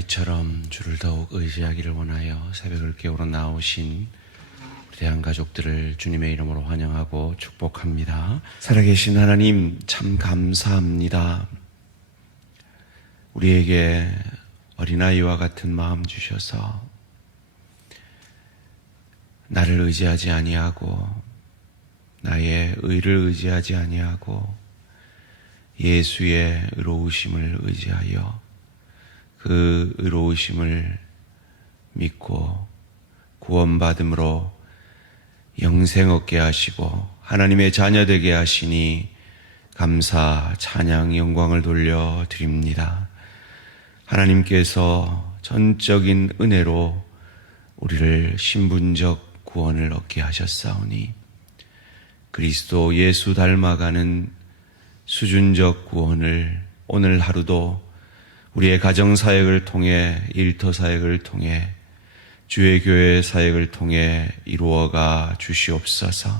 어린아이처럼 주를 더욱 의지하기를 원하여 새벽을 깨우러 나오신 대한 가족들을 주님의 이름으로 환영하고 축복합니다. 살아계신 하나님 참 감사합니다. 우리에게 어린아이와 같은 마음 주셔서 나를 의지하지 아니하고 나의 의를 의지하지 아니하고 예수의 의로우심을 의지하여 그 의로우심을 믿고 구원받음으로 영생 얻게 하시고 하나님의 자녀 되게 하시니 감사, 찬양, 영광을 돌려드립니다. 하나님께서 전적인 은혜로 우리를 신분적 구원을 얻게 하셨사오니 그리스도 예수 닮아가는 수준적 구원을 오늘 하루도 우리의 가정사역을 통해 일터사역을 통해 주의 교회 사역을 통해 이루어가 주시옵소서.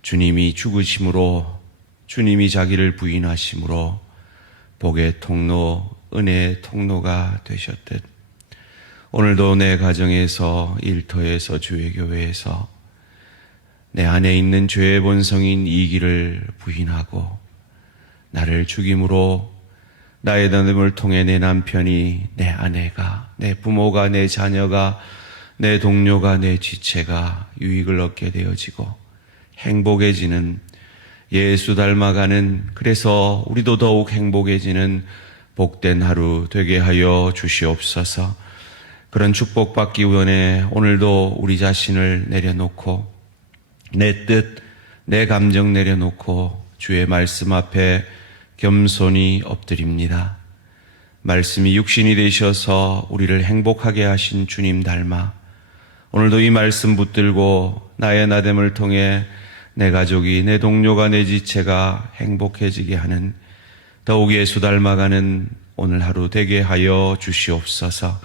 주님이 죽으심으로 주님이 자기를 부인하심으로 복의 통로, 은혜의 통로가 되셨듯 오늘도 내 가정에서 일터에서 주의 교회에서 내 안에 있는 죄의 본성인 이기를 부인하고 나를 죽임으로 나의 나됨을 통해 내 남편이, 내 아내가, 내 부모가, 내 자녀가, 내 동료가, 내 지체가 유익을 얻게 되어지고 행복해지는 예수 닮아가는, 그래서 우리도 더욱 행복해지는 복된 하루 되게 하여 주시옵소서. 그런 축복받기 원해 오늘도 우리 자신을 내려놓고 내 뜻, 내 감정 내려놓고 주의 말씀 앞에 겸손히 엎드립니다. 말씀이 육신이 되셔서 우리를 행복하게 하신 주님 닮아 오늘도 이 말씀 붙들고 나의 나됨을 통해 내 가족이, 내 동료가, 내 지체가 행복해지게 하는 더욱 예수 닮아가는 오늘 하루 되게 하여 주시옵소서.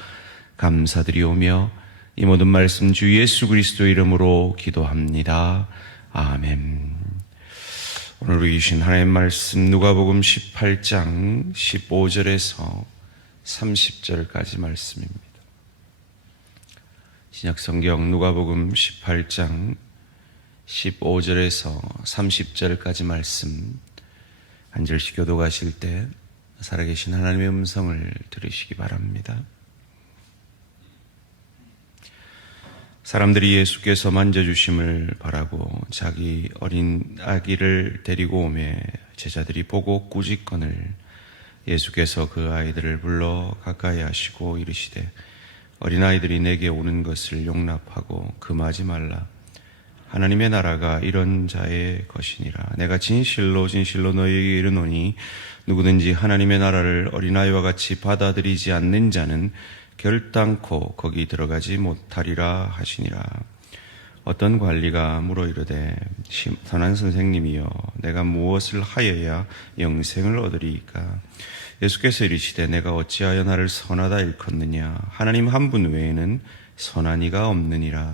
감사드리오며 이 모든 말씀 주 예수 그리스도 이름으로 기도합니다. 아멘. 오늘 우리 주신 하나님의 말씀 누가복음 18장 15절에서 30절까지 말씀입니다. 신약성경 누가복음 18장 15절에서 30절까지 말씀 한 절씩 교독하실 때 살아계신 하나님의 음성을 들으시기 바랍니다. 사람들이 예수께서 만져주심을 바라고 자기 어린 아기를 데리고 오매 제자들이 보고 꾸짖거늘 예수께서 그 아이들을 불러 가까이 하시고 이르시되 어린아이들이 내게 오는 것을 용납하고 금하지 말라. 하나님의 나라가 이런 자의 것이니라. 내가 진실로 진실로 너희에게 이르노니 누구든지 하나님의 나라를 어린아이와 같이 받아들이지 않는 자는 결단코 거기 들어가지 못하리라 하시니라. 어떤 관리가 물어 이르되 선한 선생님이여 내가 무엇을 하여야 영생을 얻으리이까? 예수께서 이르시되 내가 어찌하여 나를 선하다 일컫느냐? 하나님 한 분 외에는 선한 이가 없느니라.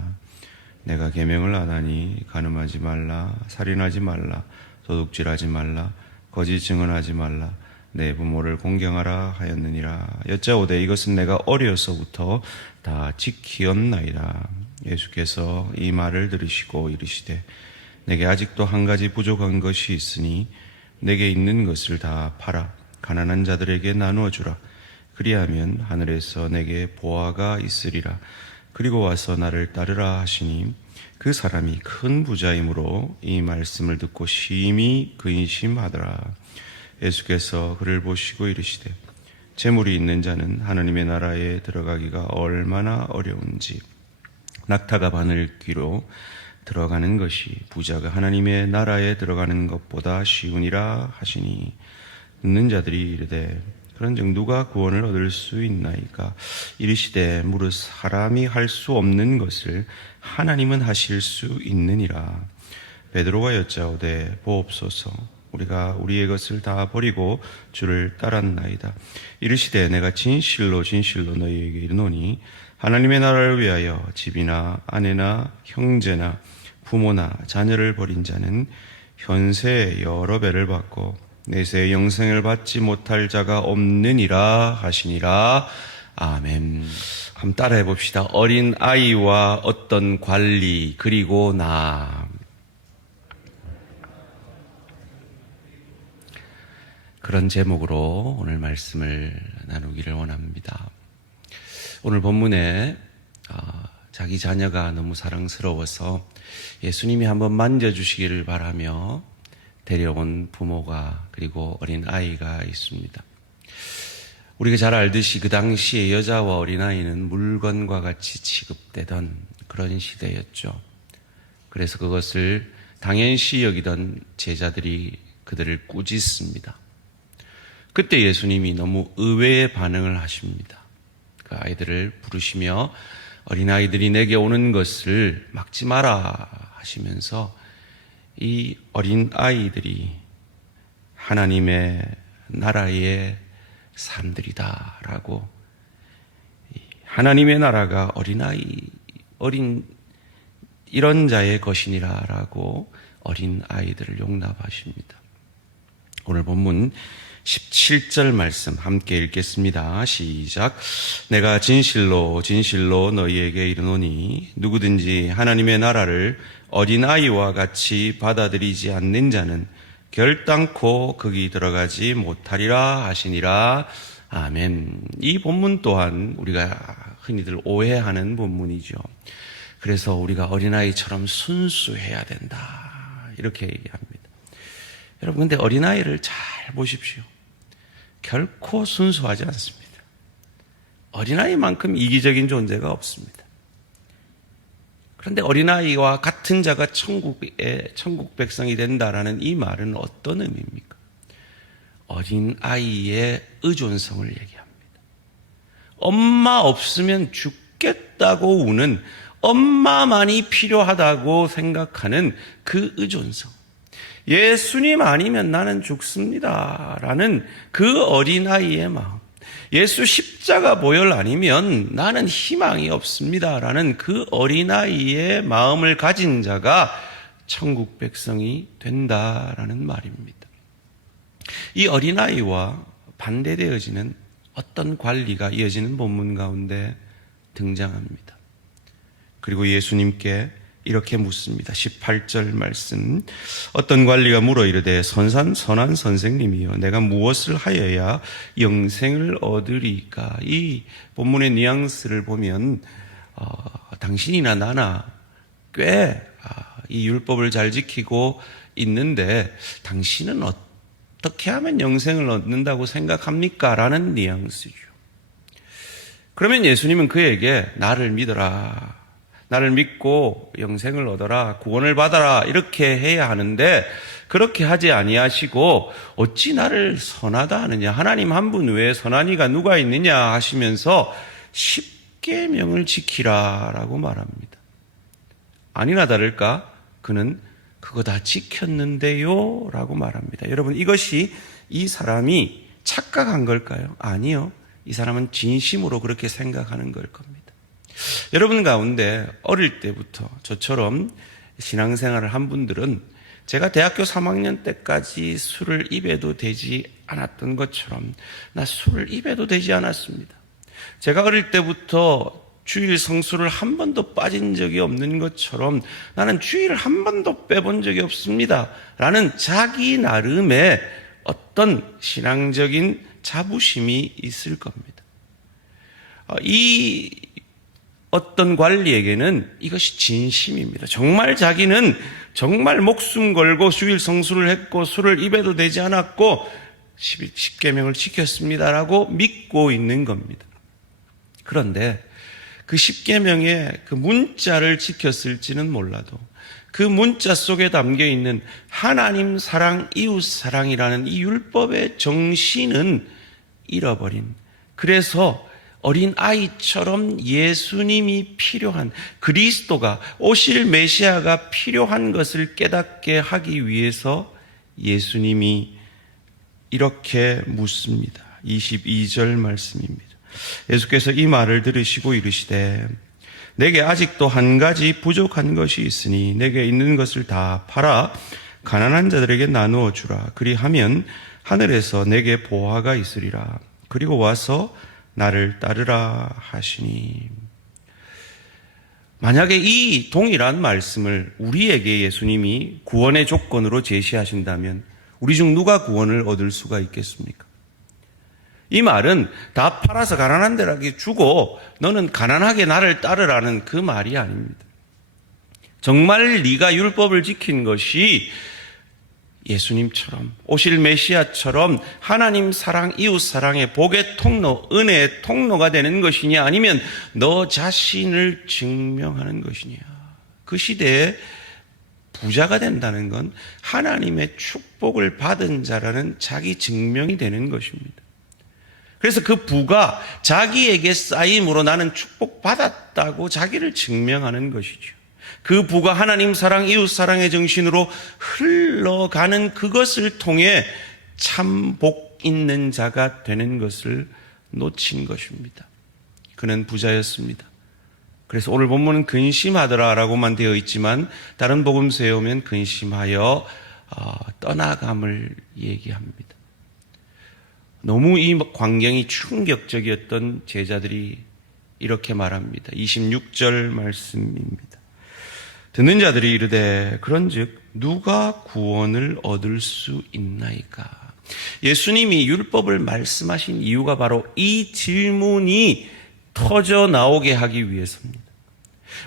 내가 계명을 안하니 간음하지 말라, 살인하지 말라, 도둑질하지 말라, 거짓 증언하지 말라, 내 부모를 공경하라 하였느니라. 여짜오되 이것은 내가 어려서부터 다 지키었나이다. 예수께서 이 말을 들으시고 이르시되 내게 아직도 한 가지 부족한 것이 있으니 내게 있는 것을 다 팔아 가난한 자들에게 나누어 주라. 그리하면 하늘에서 내게 보화가 있으리라. 그리고 와서 나를 따르라 하시니 그 사람이 큰 부자이므로 이 말씀을 듣고 심히 근심하더라. 예수께서 그를 보시고 이르시되 재물이 있는 자는 하나님의 나라에 들어가기가 얼마나 어려운지 낙타가 바늘귀로 들어가는 것이 부자가 하나님의 나라에 들어가는 것보다 쉬우니라 하시니 듣는 자들이 이르되 그런즉 누가 구원을 얻을 수 있나이까? 이르시되 무릇 사람이 할 수 없는 것을 하나님은 하실 수 있느니라. 베드로가 여짜오되 보옵소서 우리가 우리의 것을 다 버리고 주를 따랐나이다. 이르시되 내가 진실로 진실로 너희에게 이르노니 하나님의 나라를 위하여 집이나 아내나 형제나 부모나 자녀를 버린 자는 현세에 여러 배를 받고 내세의 영생을 받지 못할 자가 없느니라 하시니라. 아멘. 한번 따라해 봅시다. 어린 아이와 어떤 관리, 그리고 나. 그런 제목으로 오늘 말씀을 나누기를 원합니다. 오늘 본문에 자기 자녀가 너무 사랑스러워서 예수님이 한번 만져주시기를 바라며 데려온 부모가 그리고 어린 아이가 있습니다. 우리가 잘 알듯이 그 당시에 여자와 어린아이는 물건과 같이 취급되던 그런 시대였죠. 그래서 그것을 당연시 여기던 제자들이 그들을 꾸짖습니다. 그때 예수님이 너무 의외의 반응을 하십니다. 그 아이들을 부르시며 어린아이들이 내게 오는 것을 막지 마라 하시면서 이 어린아이들이 하나님의 나라의 사람들이다라고, 하나님의 나라가 어린 이런 자의 것이니라라고 어린 아이들을 용납하십니다. 오늘 본문 17절 말씀 함께 읽겠습니다. 시작. 내가 진실로 진실로 너희에게 이르노니 누구든지 하나님의 나라를 어린아이와 같이 받아들이지 않는 자는 결단코 거기 들어가지 못하리라 하시니라. 아멘. 이 본문 또한 우리가 흔히들 오해하는 본문이죠. 그래서 우리가 어린아이처럼 순수해야 된다 이렇게 얘기합니다. 여러분, 근데 어린아이를 잘 보십시오. 결코 순수하지 않습니다. 어린아이만큼 이기적인 존재가 없습니다. 그런데 어린아이와 같은 자가 천국 백성이 된다라는 이 말은 어떤 의미입니까? 어린아이의 의존성을 얘기합니다. 엄마 없으면 죽겠다고 우는, 엄마만이 필요하다고 생각하는 그 의존성. 예수님 아니면 나는 죽습니다라는 그 어린아이의 마음. 예수 십자가 보혈 아니면 나는 희망이 없습니다라는 그 어린아이의 마음을 가진 자가 천국 백성이 된다라는 말입니다. 이 어린아이와 반대되어지는 어떤 관리가 이어지는 본문 가운데 등장합니다. 그리고 예수님께 이렇게 묻습니다. 18절 말씀. 어떤 관리가 물어 이르되 선한 선생님이여 내가 무엇을 하여야 영생을 얻으리까? 이 본문의 뉘앙스를 보면 당신이나 나나 꽤 이 율법을 잘 지키고 있는데 당신은 어떻게 하면 영생을 얻는다고 생각합니까? 라는 뉘앙스죠. 그러면 예수님은 그에게 나를 믿어라, 나를 믿고 영생을 얻어라, 구원을 받아라 이렇게 해야 하는데 그렇게 하지 아니하시고 어찌 나를 선하다 하느냐, 하나님 한 분 외에 선한 이가 누가 있느냐 하시면서 십계명을 지키라라고 말합니다. 아니나 다를까 그는 그거 다 지켰는데요 라고 말합니다. 여러분, 이것이 이 사람이 착각한 걸까요? 아니요. 이 사람은 진심으로 그렇게 생각하는 걸 겁니다. 여러분 가운데 어릴 때부터 저처럼 신앙생활을 한 분들은 제가 대학교 3학년 때까지 술을 입에도 대지 않았던 것처럼 나 술을 입에도 대지 않았습니다. 제가 어릴 때부터 주일 성수를 한 번도 빠진 적이 없는 것처럼 나는 주일을 한 번도 빼본 적이 없습니다 라는 자기 나름의 어떤 신앙적인 자부심이 있을 겁니다. 이 어떤 관리에게는 이것이 진심입니다. 정말 자기는 정말 목숨 걸고 주일 성수를 했고 술을 입에도 대지 않았고 십계명을 지켰습니다라고 믿고 있는 겁니다. 그런데 그 십계명의 그 문자를 지켰을지는 몰라도 그 문자 속에 담겨 있는 하나님 사랑, 이웃 사랑이라는 이 율법의 정신은 잃어버린, 그래서 어린 아이처럼 예수님이 필요한, 그리스도가 오실 메시아가 필요한 것을 깨닫게 하기 위해서 예수님이 이렇게 묻습니다. 22절 말씀입니다. 예수께서 이 말을 들으시고 이르시되 내게 아직도 한 가지 부족한 것이 있으니 내게 있는 것을 다 팔아 가난한 자들에게 나누어 주라. 그리하면 하늘에서 내게 보화가 있으리라. 그리고 와서 나를 따르라 하시니. 만약에 이 동일한 말씀을 우리에게 예수님이 구원의 조건으로 제시하신다면 우리 중 누가 구원을 얻을 수가 있겠습니까? 이 말은 다 팔아서 가난한 데라게 주고 너는 가난하게 나를 따르라는 그 말이 아닙니다. 정말 네가 율법을 지킨 것이 예수님처럼 오실 메시아처럼 하나님 사랑, 이웃 사랑의 복의 통로, 은혜의 통로가 되는 것이냐, 아니면 너 자신을 증명하는 것이냐. 그 시대에 부자가 된다는 건 하나님의 축복을 받은 자라는 자기 증명이 되는 것입니다. 그래서 그 부가 자기에게 쌓임으로 나는 축복받았다고 자기를 증명하는 것이죠. 그 부가 하나님 사랑, 이웃 사랑의 정신으로 흘러가는 그것을 통해 참 복 있는 자가 되는 것을 놓친 것입니다. 그는 부자였습니다. 그래서 오늘 본문은 근심하더라라고만 되어 있지만 다른 복음서에 오면 근심하여 떠나감을 얘기합니다. 너무 이 광경이 충격적이었던 제자들이 이렇게 말합니다. 26절 말씀입니다. 듣는 자들이 이르되 그런즉 누가 구원을 얻을 수 있나이까? 예수님이 율법을 말씀하신 이유가 바로 이 질문이 터져 나오게 하기 위해서입니다.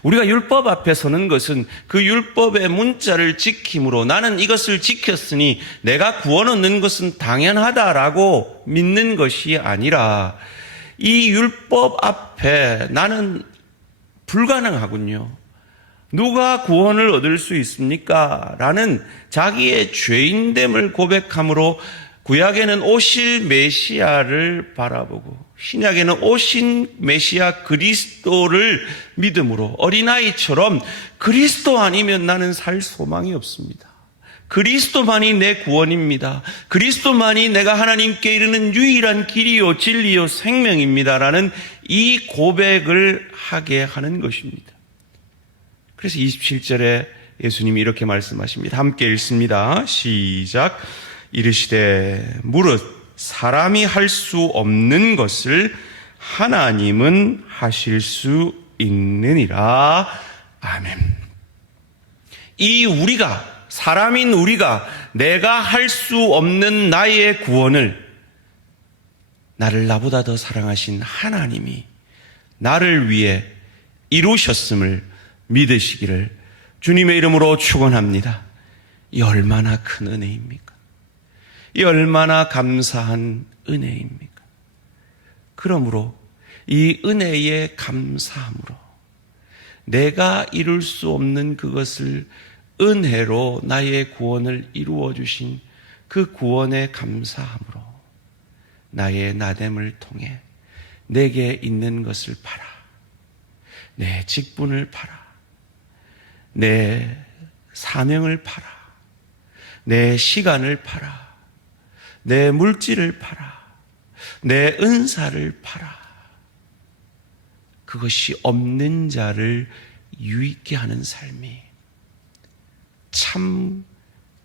우리가 율법 앞에 서는 것은 그 율법의 문자를 지킴으로 나는 이것을 지켰으니 내가 구원 얻는 것은 당연하다라고 믿는 것이 아니라 이 율법 앞에 나는 불가능하군요. 누가 구원을 얻을 수 있습니까? 라는 자기의 죄인됨을 고백함으로 구약에는 오실 메시아를 바라보고 신약에는 오신 메시아 그리스도를 믿음으로 어린아이처럼 그리스도 아니면 나는 살 소망이 없습니다. 그리스도만이 내 구원입니다. 그리스도만이 내가 하나님께 이르는 유일한 길이요 진리요 생명입니다라는 이 고백을 하게 하는 것입니다. 그래서 27절에 예수님이 이렇게 말씀하십니다. 함께 읽습니다. 시작. 이르시되 무릇 사람이 할 수 없는 것을 하나님은 하실 수 있느니라. 아멘. 이 우리가, 사람인 우리가 내가 할 수 없는 나의 구원을 나를 나보다 더 사랑하신 하나님이 나를 위해 이루셨음을 믿으시기를 주님의 이름으로 축원합니다. 이 얼마나 큰 은혜입니까? 이 얼마나 감사한 은혜입니까? 그러므로 이 은혜에 감사함으로 내가 이룰 수 없는 그것을 은혜로 나의 구원을 이루어 주신 그 구원에 감사함으로 나의 나됨을 통해 내게 있는 것을 팔아, 내 직분을 팔아, 내 사명을 팔아, 내 시간을 팔아, 내 물질을 팔아, 내 은사를 팔아, 그것이 없는 자를 유익게 하는 삶이 참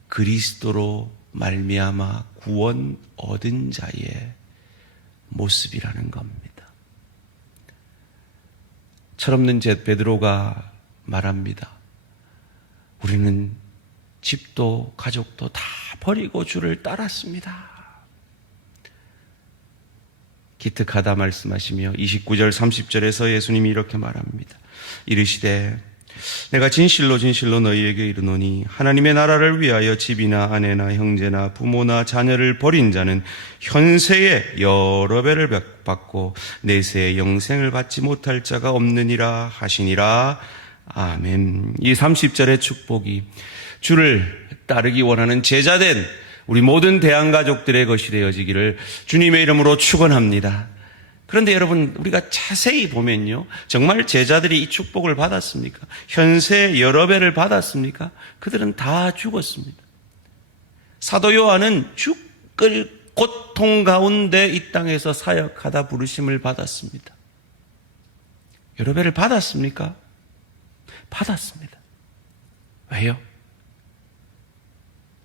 그리스도로 말미암아 구원 얻은 자의 모습이라는 겁니다. 철없는 베드로가 말합니다. 우리는 집도 가족도 다 버리고 주를 따랐습니다. 기특하다 말씀하시며 29절 30절에서 예수님이 이렇게 말합니다. 이르시되 내가 진실로 진실로 너희에게 이르노니 하나님의 나라를 위하여 집이나 아내나 형제나 부모나 자녀를 버린 자는 현세에 여러 배를 받고 내세에 영생을 받지 못할 자가 없느니라 하시니라. 아멘. 이 30절의 축복이 주를 따르기 원하는 제자된 우리 모든 대한가족들의 것이 되어지기를 주님의 이름으로 축원합니다. 그런데 여러분, 우리가 자세히 보면요, 정말 제자들이 이 축복을 받았습니까? 현세 여러 배를 받았습니까? 그들은 다 죽었습니다. 사도 요한은 죽을 고통 가운데 이 땅에서 사역하다 부르심을 받았습니다. 여러 배를 받았습니까? 받았습니다. 왜요?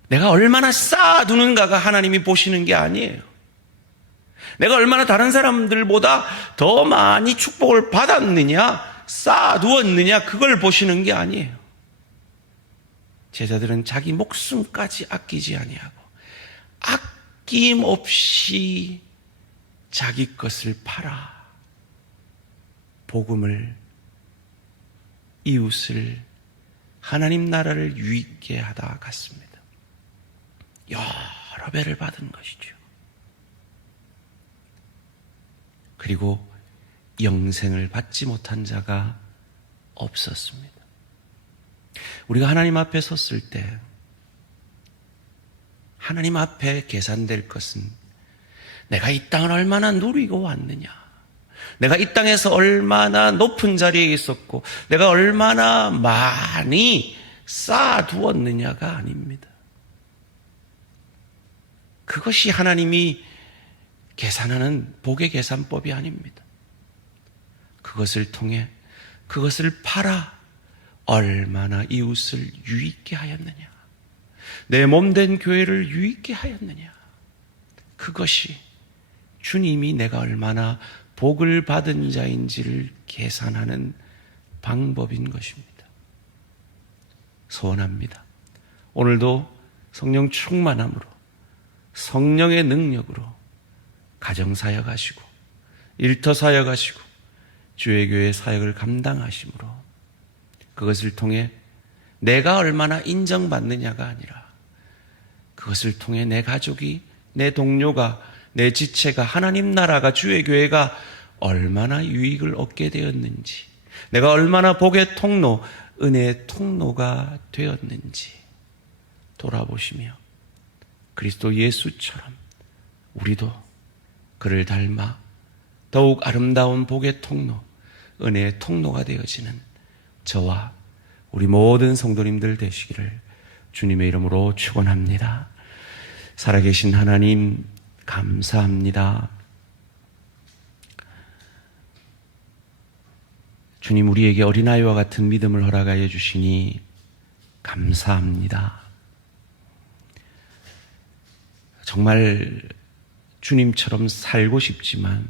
내가 얼마나 쌓아두는가가 하나님이 보시는 게 아니에요. 내가 얼마나 다른 사람들보다 더 많이 축복을 받았느냐, 쌓아두었느냐, 그걸 보시는 게 아니에요. 제자들은 자기 목숨까지 아끼지 아니하고 아낌없이 자기 것을 팔아 복음을, 이웃을, 하나님 나라를 유익게 하다 갔습니다. 여러 배를 받은 것이죠. 그리고 영생을 받지 못한 자가 없었습니다. 우리가 하나님 앞에 섰을 때 하나님 앞에 계산될 것은 내가 이 땅을 얼마나 누리고 왔느냐, 내가 이 땅에서 얼마나 높은 자리에 있었고 내가 얼마나 많이 쌓아두었느냐가 아닙니다. 그것이 하나님이 계산하는 복의 계산법이 아닙니다. 그것을 통해, 그것을 팔아 얼마나 이웃을 유익게 하였느냐, 내 몸된 교회를 유익게 하였느냐, 그것이 주님이 내가 얼마나 복을 받은 자인지를 계산하는 방법인 것입니다. 소원합니다. 오늘도 성령 충만함으로, 성령의 능력으로 가정사역 하시고 일터사역 하시고 주의 교회 사역을 감당하심으로 그것을 통해 내가 얼마나 인정받느냐가 아니라 그것을 통해 내 가족이, 내 동료가, 내 지체가, 하나님 나라가, 주의 교회가 얼마나 유익을 얻게 되었는지, 내가 얼마나 복의 통로, 은혜의 통로가 되었는지 돌아보시며 그리스도 예수처럼 우리도 그를 닮아 더욱 아름다운 복의 통로, 은혜의 통로가 되어지는 저와 우리 모든 성도님들 되시기를 주님의 이름으로 축원합니다. 살아계신 하나님 감사합니다. 주님, 우리에게 어린아이와 같은 믿음을 허락하여 주시니 감사합니다. 정말 주님처럼 살고 싶지만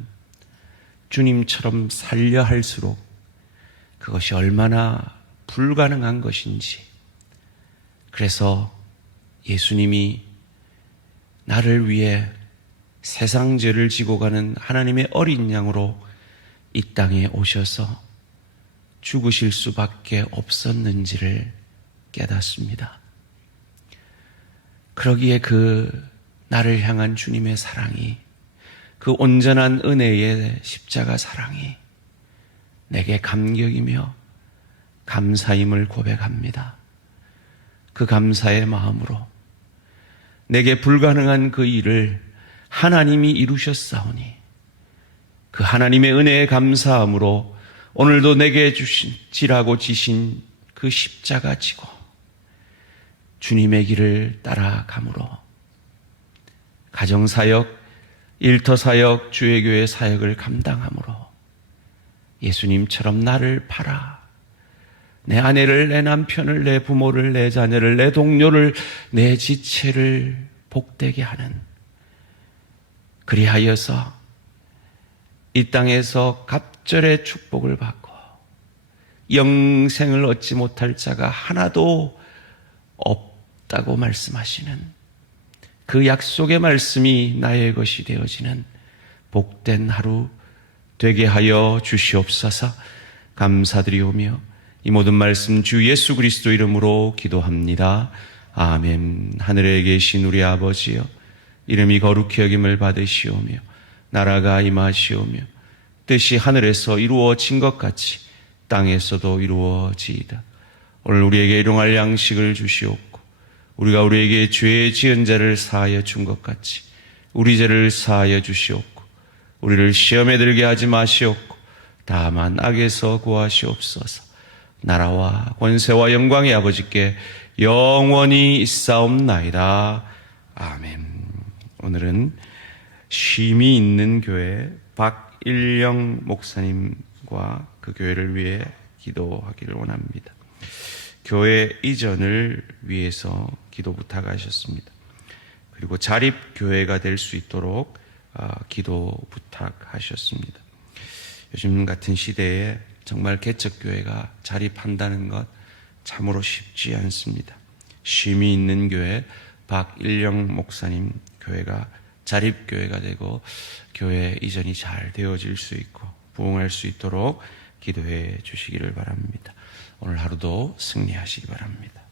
주님처럼 살려 할수록 그것이 얼마나 불가능한 것인지, 그래서 예수님이 나를 위해 세상 죄를 지고 가는 하나님의 어린 양으로 이 땅에 오셔서 죽으실 수밖에 없었는지를 깨닫습니다. 그러기에 그 나를 향한 주님의 사랑이, 그 온전한 은혜의 십자가 사랑이 내게 감격이며 감사임을 고백합니다. 그 감사의 마음으로 내게 불가능한 그 일을 하나님이 이루셨사오니 그 하나님의 은혜에 감사함으로 오늘도 내게 지라고 지신 그 십자가 지고 주님의 길을 따라감으로 가정사역, 일터사역, 주의 교회 사역을 감당함으로 예수님처럼 나를 팔아 내 아내를, 내 남편을, 내 부모를, 내 자녀를, 내 동료를, 내 지체를 복되게 하는, 그리하여서 이 땅에서 갑절의 축복을 받고 영생을 얻지 못할 자가 하나도 없다고 말씀하시는 그 약속의 말씀이 나의 것이 되어지는 복된 하루 되게 하여 주시옵소서. 감사드리오며 이 모든 말씀 주 예수 그리스도 이름으로 기도합니다. 아멘. 하늘에 계신 우리 아버지여, 이름이 거룩히 여김을 받으시오며 나라가 임하시오며 뜻이 하늘에서 이루어진 것 같이 땅에서도 이루어지이다. 오늘 우리에게 일용할 양식을 주시옵고 우리가 우리에게 죄 지은 자를 사하여 준 것 같이 우리 죄를 사하여 주시옵고 우리를 시험에 들게 하지 마시옵고 다만 악에서 구하시옵소서. 나라와 권세와 영광의 아버지께 영원히 있사옵나이다. 아멘. 오늘은 쉼이 있는 교회 박일영 목사님과 그 교회를 위해 기도하기를 원합니다. 교회 이전을 위해서 기도 부탁하셨습니다. 그리고 자립교회가 될 수 있도록 기도 부탁하셨습니다. 요즘 같은 시대에 정말 개척교회가 자립한다는 것 참으로 쉽지 않습니다. 쉼이 있는 교회 박일영 목사님 교회가 자립교회가 되고 교회 이전이 잘 되어질 수 있고 부흥할 수 있도록 기도해 주시기를 바랍니다. 오늘 하루도 승리하시기 바랍니다.